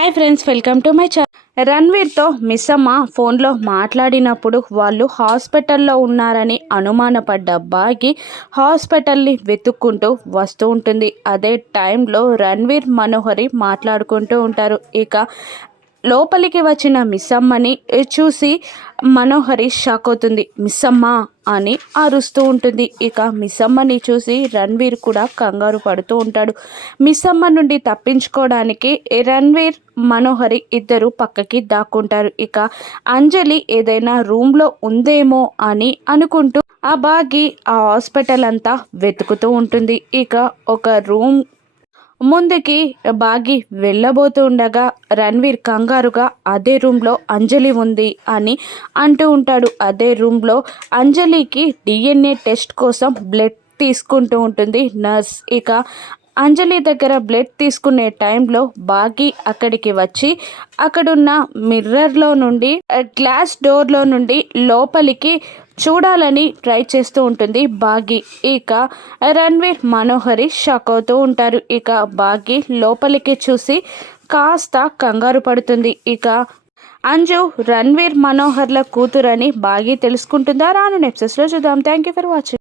Hi friends welcome to my channel రణ్వీర్తో Missamma ఫోన్లో మాట్లాడినప్పుడు వాళ్ళు హాస్పిటల్లో ఉన్నారని అనుమానపడ్డ బాగి హాస్పిటల్ని వెతుక్కుంటూ వస్తూ ఉంటుంది. అదే టైంలో రణ్వీర్ మనోహరి మాట్లాడుకుంటూ ఉంటారు. ఇక లోపలికి వచ్చిన మిస్సమ్మని చూసి మనోహరి షాక్ అవుతుంది. మిస్సమ్మ అని అరుస్తూ ఉంటుంది. ఇక మిస్సమ్మని చూసి రణ్వీర్ కూడా కంగారు పడుతూ ఉంటాడు. మిస్సమ్మ నుండి తప్పించుకోవడానికి రణ్వీర్ మనోహరి ఇద్దరు పక్కకి దాక్కుంటారు. ఇక అంజలి ఏదైనా రూమ్లో ఉందేమో అని అనుకుంటూ ఆ బాగి ఆ హాస్పిటల్ అంతా వెతుకుతూ ఉంటుంది. ఇక ఒక రూమ్ ముందుకి బాగి వెళ్ళబోతూ ఉండగా రణ్వీర్ కంగారుగా అదే రూమ్లో అంజలి ఉంది అని అంటూ ఉంటాడు. అదే రూమ్లో అంజలికి డిఎన్ఏ టెస్ట్ కోసం బ్లడ్ తీసుకుంటూ ఉంటుంది నర్స్. ఇక అంజలి దగ్గర బ్లడ్ తీసుకునే టైంలో బాగి అక్కడికి వచ్చి అక్కడున్న మిర్రర్లో నుండి గ్లాస్ డోర్లో నుండి లోపలికి చూడాలని ట్రై చేస్తూ ఉంటుంది బాగి. ఇక రణ్వీర్ మనోహరి షాక్ అవుతూ ఉంటారు. ఇక బాగి లోపలికి చూసి కాస్త కంగారు పడుతుంది. ఇక అంజు రణ్వీర్ మనోహర్ల కూతురని బాగి తెలుసుకుంటుందా? రాను నెప్సెస్లో చూద్దాం. Thank you for watching